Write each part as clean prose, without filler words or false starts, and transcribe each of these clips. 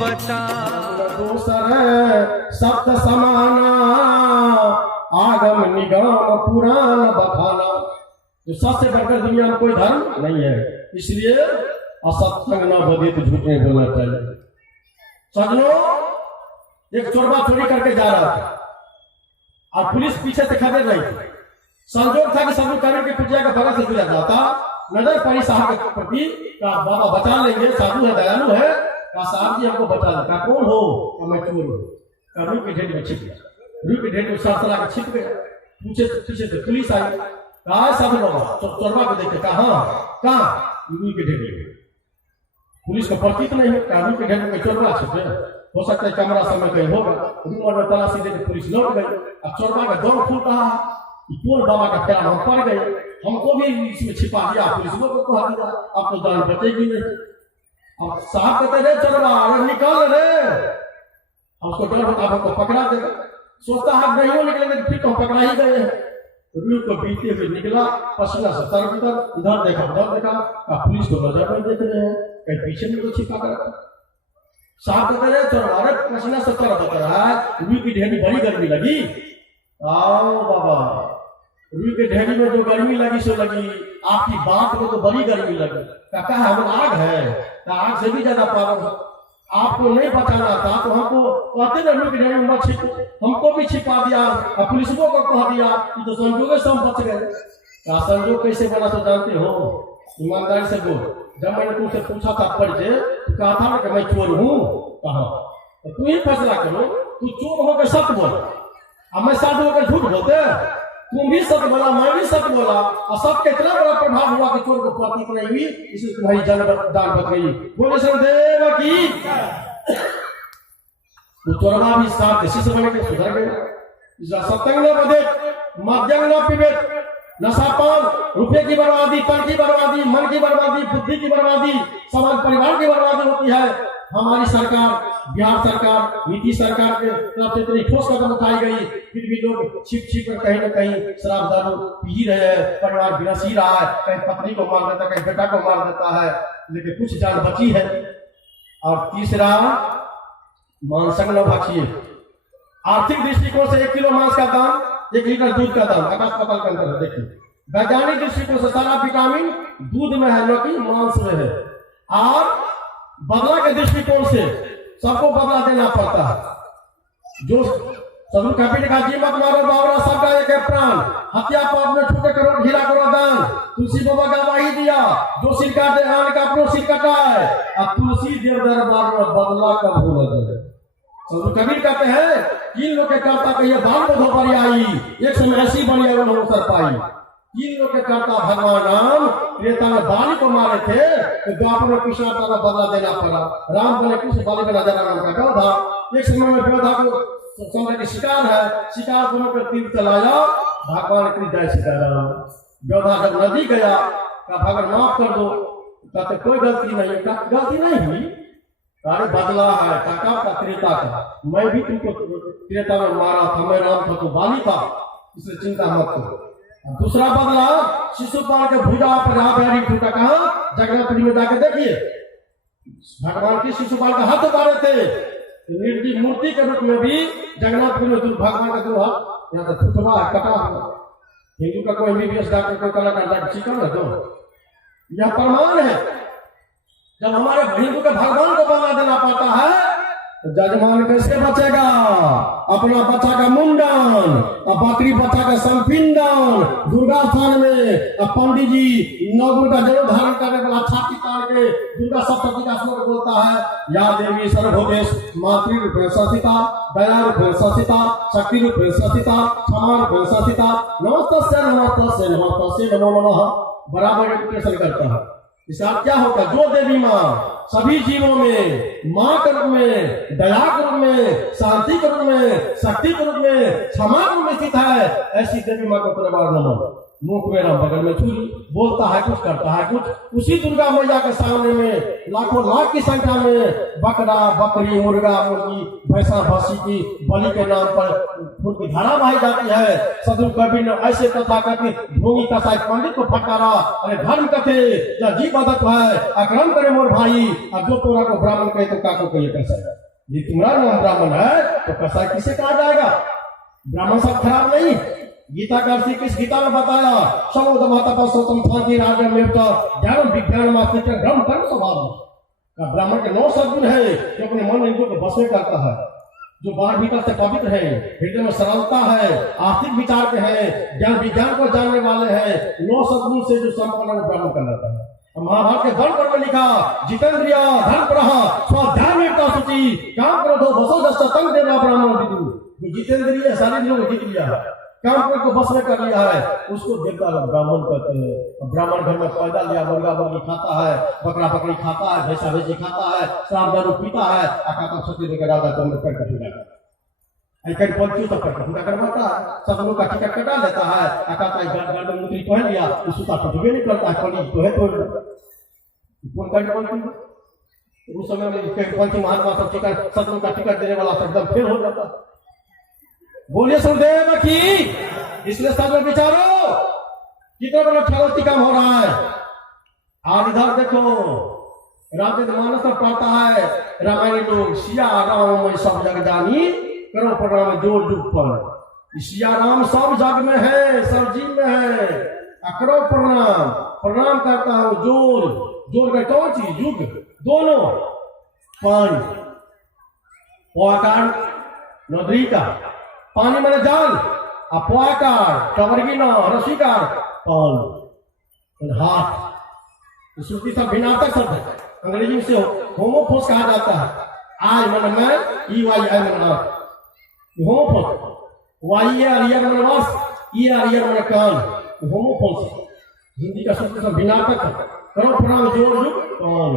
बता। दूसर सप्त समाना आगम निगम पुराण बखाना। तो सबसे बढ़कर दुनिया में कोई धर्म नहीं है, इसलिए असत्संग न बदे तो झूठ नहीं बोलना चाहिए। सजनों, एक चोरबा चोरी करके जा रहा था और पुलिस पीछे से खबर रही थी। संजोग था कि सब करण के पिटिया का बगल से गुजर जाता, नजर पड़ी साहब के प्रति, का बाबा बचा लेंगे, साधु है, दयालु है, का साहब जी हमको बचा ले। का कौन हो? का मैं चोर हूं। का रूह के ढेर में छिप गया, रूह के ढेर में सरसरा के छिप गया। पीछे से पुलिस आई, कहा सब लोग चोरबा को देखे, कहा रूह के ढेर में। पुलिस को प्रतीत नहीं है, रूह के ढेर में चोरबा छिपे, हो सकता है कमरा समय कहीं होगा। रूम में तलाशी देकर पुलिस लौट गई। अब चोरबा का दौड़ फूट रहा, कौन बाबा का प्यार हम पड़ गए, हमको भी इसमें छिपा दिया, पुलिस को कहा दिया, अब तो जान बचेगी नहीं। अब साहब कहते रहे चोरबा अरे निकाल रे, हमको डर होता हमको पकड़ा देगा। सोचता है नहीं हो निकलेंगे, फिर तो पकड़ा ही गए हैं। रूह को बीते हुए निकला, पसीना से तर इधर देखा उधर देखा, पुलिस को नजर में देख रहे हैं, कहीं पीछे में तो छिपा कर। साहब कहते रहे चोरबा अरे पसीना से तर बता रहा है, रूह की ढेरी बड़ी गर्मी लगी। आओ बाबा, रूह के ढेरी में जो गर्मी लगी सो लगी, आपकी बात में तो बड़ी गर्मी लगी। क्या हम आग है? आग से भी ज्यादा पावर है। आपको नहीं बचाना था तो हमको कहते ना रूह के ढेरी में मत छिपो, हमको भी छिपा दिया और पुलिस को कह दिया कि तो संजोग से हम बच गए। क्या संजोग कैसे बना तो जानते हो? ईमानदारी से बोल। जब मैंने तुमसे पूछा था परिचय, तो कहा था कि मैं चोर हूँ, कहा तो तू ही फैसला करो, तू चोर होकर सत्य बोल और मैं साधु होकर झूठ बोलते। तुम भी सत्य बोला, मैं भी सत्य बोला, और सबके इतना बड़ा प्रभाव हुआ कि चोर को प्रतीत नहीं हुई, इसलिए तुम्हारी जान बच गई। बोले सदैव की चोरबा भी साथ शिष्य बन के सुधर गया। सत्संग न बदे, मद्यंग न पीबे, नशापान, रुपये की बर्बादी, तन की बर्बादी, मन की बर्बादी, बुद्धि की बर्बादी, समाज परिवार की बर्बादी होती है। हमारी सरकार, बिहार सरकार, नीतीश सरकार के तरफ से इतनी ठोस कदम उठाई गई, फिर भी लोग छिप कर कहीं न कहीं शराब दारू पी रहे हैं, परिवार बिरस ही रहा है, कहीं पत्नी को मार देता है, कहीं बेटा को मार देता है, लेकिन कुछ जान बची है। और तीसरा, मांसंग न भाषिए। आर्थिक दृष्टिकोण से 1 किलो मांस का दाम, 1 लीटर दूध का दाम आकाश पाताल का अंतर है। देखिए, वैज्ञानिक दृष्टिकोण से सारा विटामिन दूध में है, न कि मांस में है। और बदला के दृष्टिकोण से सबको बदला देना पड़ता है। जो सदु कपिल का जी मत मारो बावरा, सबका एक है प्राण, हत्या पाप में छूटे करो, ढीला करो दान। तुलसी बाबा गवाही दिया, जो सिर काटे आन का अपनो सिर कटाए, अब तुलसी देव दरबार में बदला कब हो जाए। सदु कबीर कहते हैं, 3 लोग के कर्ता कहिए बाल बधो पर आई, एक समय ऐसी बड़ी अवन अवसर पाई। 3 लोग के कर्ता भगवान राम त्रेता में बाली को मारे थे, तो द्वापर में कृष्ण का बदला देना पड़ा। राम बने कृष्ण, बाली का नजर नाम का गौधा। एक समय में गौधा को समय की शिकार है, शिकार दोनों पर तीर चलाया, भगवान की जय सीताराम। गौधा जब नदी गया, का भगवान माफ कर दो, कहते कोई गलती नहीं, गलती नहीं हुई, अरे बदला है काका का त्रेता का, मैं भी तुमको त्रेता में मारा था, मैं राम था तो बाली था, इसलिए चिंता मत करो। दूसरा बदला, शिशुपाल के भुजा पर हाथ फूटा, कहा जगन्नाथपुरी में जाकर देखिए, भगवान की शिशुपाल का हाथ उतारे थे, निर्जीव मूर्ति के रूप में भी जगन्नाथपुरी में भगवान का 2 हाथ यहाँ तक फुटवा कटा हुआ। हिंदू का कोई एमबीबीएस डॉक्टर को कलाकार डॉक्टर सीखा ना, तो यह प्रमाण है। जब हमारे हिंदू के भगवान को बना देना पड़ता है, तो जजमान कैसे बचेगा? अपना बच्चा का मुंडन, बकरी बच्चा का संपिंडन, दुर्गा स्थान में पंडित जी 9 गुण का जरूर धारण करने वाला छाती तार के दुर्गा सप्तशती का श्लोक बोलता है, या देवी सर्वभूतेषु मातृरूपेण संस्थिता, दयारूपेण संस्थिता, शक्तिरूपेण संस्थिता, क्षमारूपेण संस्थिता, नमस्तस्यै नमस्तस्यै नमस्तस्यै नमो नमः। बराबर रिपीटेशन करता है। इसका क्या होगा? जो देवी माँ सभी जीवों में माँ के रूप में, दया के रूप में, शांति के रूप में, शक्ति के रूप में, क्षमा के रूप में स्थित है, ऐसी देवी माँ को परिवार नमन। मुख में राम, बगल में छुरी, बोलता है कुछ, करता है कुछ। उसी दुर्गा मैया के सामने में लाखों लाख की संख्या में बकरा, बकरी, मुर्गा, मुर्गी, भैंसा, भैंसी की बलि के नाम पर खून की धारा बहाई जाती है। सदगुरु कबीर ने ऐसे कथा करके ढोंगी का साहिब पंडित को फटकारा, अरे धर्म कथे या जीव बदत है, अक्रम करे मोर भाई, अब जो तोरा को ब्राह्मण कहे तो काको कहिए कैसा है। ये तुम्हारा नाम ब्राह्मण है तो कसाई किसे कहा जाएगा? ब्राह्मण सब खराब नहीं। गीता का श्री कृष्ण गीता में बताया, समोद माता पर सोतम फांसी राजा मेवता ज्ञान विज्ञान मात्र धर्म कर्म स्वभाव। ब्राह्मण के 9 सद्गुण है जो अपने मन इंद्रियों को बस में करता है, जो बाहर भीतर से पवित्र है, हृदय में सरलता है, आर्थिक विचार के हैं, ज्ञान विज्ञान को जानने वाले हैं, 9 सद्गुण से जो संपन्न ब्राह्मण कहलाता है। महाभारत के धर्म पर में लिखा, जितेंद्रिय धर्म प्रह स्वाध्याय सूची काम क्रोधो बसो दस्त तंग देवा ब्राह्मण विदु। जो जितेंद्रिय सारे लोग जीत लिया है, काम क्रोध को बस में कर लिया है, उसको देवता लोग ब्राह्मण कहते हैं। ब्राह्मण घर में पैदा लिया, मुर्गा मुर्गी खाता है, बकरा बकरी खाता है, भैंसा भैंसी खाता है, शराब दारू पीता है, अकाता छत्री लेकर आता है तो कर पूजा करता है। कई पंथी तो कर पूजा करवाता है, सब लोग का टिकट कटा लेता है, अकाता गर्दन मुद्री पहन लिया, उसको तो डूबे नहीं करता है, पड़ी तो है तो कौन कर पंथी। उस समय में कई पंथी महात्मा सब टिकट सब लोग का टिकट देने वाला एकदम फेल हो जाता। बोलिए सुखदेव की। इसलिए सब लोग विचारो कितना बड़ा ठगोती काम हो रहा है। आज इधर देखो रामचरितमानस में पढ़ता है, रामायणी लोग सिया राम सब जग जानी करो प्रणाम जोर जुग पर। सिया राम सब जग में है, सब जीव में है, करो प्रणाम। प्रणाम करता हूं जोर, जोर का कौन चीज? युग दोनों पानी, पोआकार नदी का पानी मैंने जाल, अपोआकार टवर्गी न रसीकार पाल हाथ। श्रुति सब भिन्नार्थक शब्द है, अंग्रेजी में से होमोफोस कहा जाता है। आई मन मैं, ई वाई आई मन हाथ, होमोफोस। वाई अरियर मन वास, ई अरियर मन कान, होमोफोस। हिंदी का शब्द सब भिन्नार्थक है। करो प्रणाम जोर जुग कान,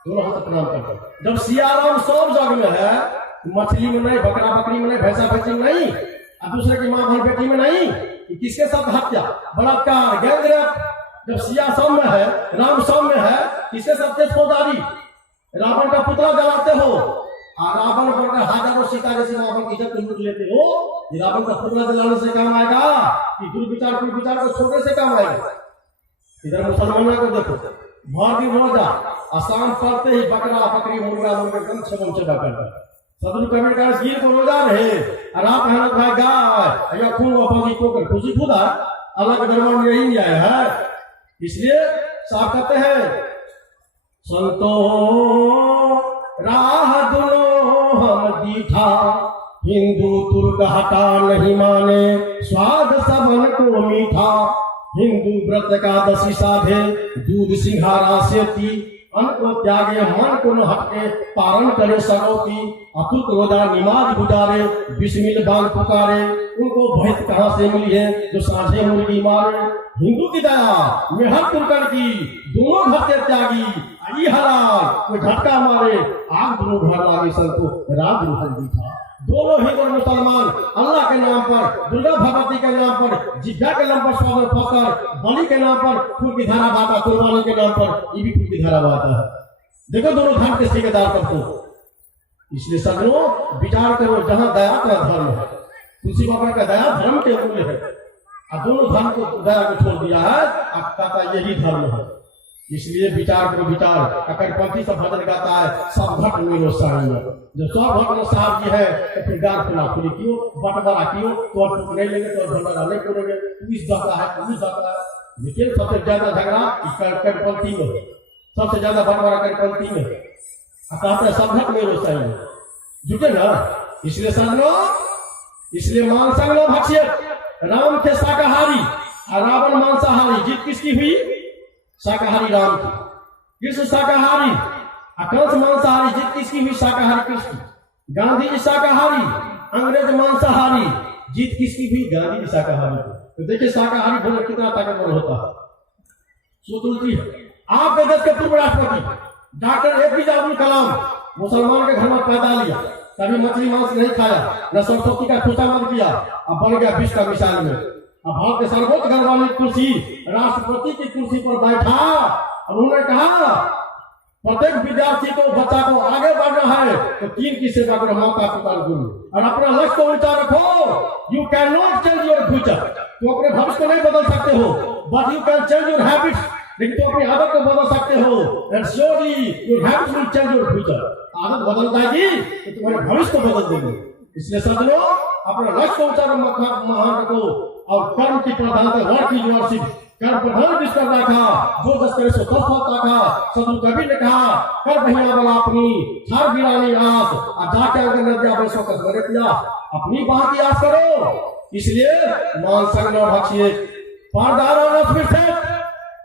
दोनों हाथ प्रणाम करते। जब सियाराम सब जग में है, मछली में नहीं, बकरा बकरी में नहीं, भैंसा भैंसी में नहीं, अब दूसरे की माँ भाई बेटी में नहीं, किसके साथ हत्या बलात्कार गैंगरेप। जब सिया सब में है, राम सब में है, किसके साथ फौजदारी? रावण का पुतला जलाते हो, रावण बनकर हजारों सीता जैसे रावण की इज्जत लूट लेते हो, रावण का पुतला जलाने से काम आएगा कि दुर्विचार कुविचार को छोड़ने से काम आएगा? इधर मुसलमानों को देखो, भर दिन रोजा आसाम पढ़ते ही बकरा बकरी मुर्गा मुर्गा एकदम छबम छबा करता है। सदगुरु कबीर का गिर को रोजा रहे, रात मेहनत भाई गाय या खूब अपनी को कर खुशी खुदा अलग दरबार में यही आया है। इसलिए साफ कहते हैं, संतो राह दुनो हम दीठा, हिंदू तुर्क हटा नहीं माने, स्वाद सबन को मीठा। हिंदू व्रत का दसी साधे, दूध सिंघारा सेती, अन्न को त्यागे मन को न हटके, पारण करे सरोती। अतुत रोजा निमाज गुजारे, बिस्मिल बाल पुकारे, उनको भैंस कहाँ से मिली है जो साझे मुर्गी मारे। हिंदू की दया मेहर तुरकर की, दोनों घर से त्यागी, आई हलाल कोई झटका मारे, आग दोनों घर लागे संतो राज रूहल था। दोनों हिंदू और मुसलमान अल्लाह के नाम पर, दुर्गा भगवती के नाम पर, जिज्ञा के नाम पर स्वागत पकड़, बलि के नाम पर खून की धारा बहाता, कुर्बानी के नाम पर ये भी खून की धारा बहाता है। देखो दोनों धर्म के ठेकेदार करते हो। इसलिए सदनों विचार करो, जहां दया का धर्म है, तुलसी बाबा का दया धर्म के मूल्य है, और दोनों धर्म को दया को छोड़ दिया है, आपका यही धर्म है। इसलिए विचार करो विचार। अकड़पंथी सब भजन गाता है, सब घट मिलो साई में। जब सब घट में साहब जी है तो फिर गार खुला खुली क्यों, बंटवारा क्यों, तो टूट नहीं लेंगे तो भंडारा नहीं करेंगे, पुलिस जाता है पुलिस जाता है। लेकिन सबसे ज्यादा झगड़ा कड़पंथी में, सबसे ज्यादा बंटवारा कड़पंथी में। कहते हैं सब घट मिलो साई में, जुटे ना। इसलिए समझो, इसलिए मांसांग लो भक्ष्य, राम थे शाकाहारी और रावण मांसाहारी। जीत किसकी हुई? शाकाहारी राम की, कृष्ण शाकाहारी, कंस मांसाहारी। जीत किसकी हुई? शाकाहारी कृष्ण। गांधी जी शाकाहारी, अंग्रेज मांसाहारी। जीत किसकी हुई? गांधी जी शाकाहारी। तो देखिए शाकाहारी भोजन कितना ताकतवर होता है। सोचती है आपके देश के पूर्व राष्ट्रपति डॉक्टर एपीजे अब्दुल कलाम मुसलमान के घर में पैदा लिया, कभी मछली मांस नहीं खाया, न सरस्वती का पूजा मत किया, अब बन गया विश्व का मिसाल में। अब भारत के सर्वोच्च गौरवान्वित कुर्सी, राष्ट्रपति की कुर्सी पर बैठा, उन्होंने कहा प्रत्येक विद्यार्थी को, बच्चा को आगे बढ़ना है तो 3 की सेवा करो, माता पिता गुरु, और अपना लक्ष्य को ऊंचा रखो। You can not change your future, तो अपने भविष्य को नहीं बदल सकते हो, but you can change your habits, लेकिन तो अपनी आदत को बदल सकते हो। And surely your habits will change your future. आदत बदल जाएगी तो तुम्हारे भविष्य को बदल देंगे। इसलिए सज्जनों, अपना लक्ष्य को ऊंचा महान रखो और कर्म की प्रधानता, वर्क की वर्शिप, कर्म प्रधान विश्व रखा, जो दस करे सो 10 फल रखा। सदगुरु कबीर ने कहा, कर भैया वाला अपनी हर गिरानी आस, और जाके अगर नदिया बैसो कर करे पिया, अपनी बात की आस करो। इसलिए मान संग न बख्शिए, परदारा न फिर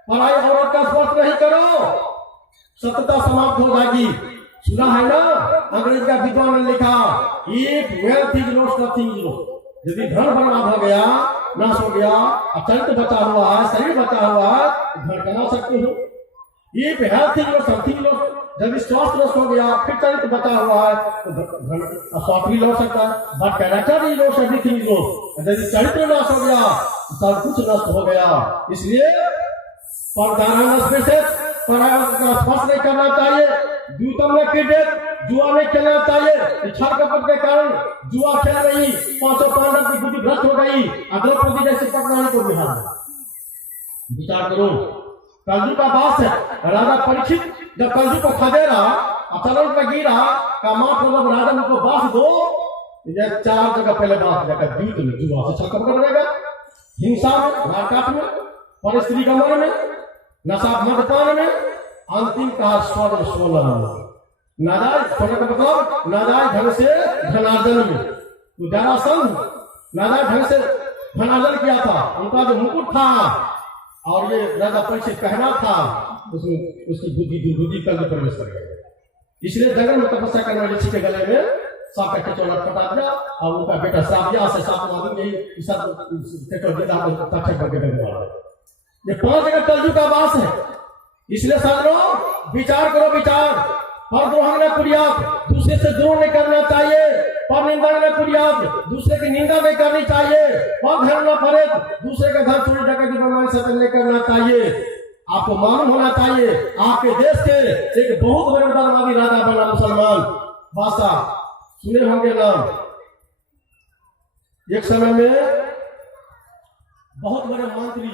पराई औरत का स्पर्श नहीं करो, सत्यता समाप्त हो जाएगी। सुना है ना, अंग्रेज का विद्वान ने लिखा, if wealth is lost nothing is lost. यदि धन बर्बाद हो गया, नाश हो गया, अत्यंत बचा हुआ है, शरीर बचा हुआ है, धन कमा सकते हो। If health is lost nothing lost. यदि स्वास्थ्य नष्ट हो गया, फिर चरित्र बचा हुआ है तो धन स्वास्थ्य भी लौट सकता है, but character is lost, everything is lost. यदि चरित्र नाश हो गया, सब कुछ नष्ट हो गया। इसलिए स्पर्श नहीं करना चाहिए, जूतम में क्रिकेट जुआ नहीं खेलना चाहिए। छल कपट के कारण जुआ खेल रही 500 पांडव की बुद्धि भ्रष्ट हो गई, द्रौपदी जैसे पटनानी को बिहार। विचार करो, कलयुग का बास है। राजा परीक्षित जब कलयुग को खदेरा, अचानक में गिरा, का मां मतलब राजा को बास दो, 4 जगह पहले बास जाकर जूत में जुआ से छल कपट रहेगा, हिंसा में, मारकाट में, परिस्त्री गमन में, नशा मदपान में, अंतिम कहा स्वर्ण सोलह नाजायज। स्वर्ण का मतलब नाजायज ढंग से धनार्जन में। तो जरासंध नाजायज ढंग से धनार्जन किया था, उनका जो मुकुट था और ये राजा परीक्षित कहना था, उसमें उसकी बुद्धि दुर्बुद्धि कल प्रवेश कर गया। इसलिए जगन में तपस्या करने वाले ऋषि के गले में सांप का केचोला फटा दिया और उनका बेटा श्राप दिया से 7 आदमी यही ये 5 जगह कलयुग का वास है। इसलिए सज्जनों, विचार करो, विचार पर द्रोह न कुरियात, दूसरे से द्रोह नहीं करना चाहिए, पर निंदा न कुरियात, दूसरे की निंदा नहीं करनी चाहिए, पर धर्म न करे, दूसरे का घर चोरी डकैती बदमाशी से नहीं करना चाहिए। आपको मालूम होना चाहिए, आपके देश के एक बहुत बड़े उदारवादी राजा बना मुसलमान बादशाह, सुने होंगे नाम। एक समय में बहुत बड़े मंत्री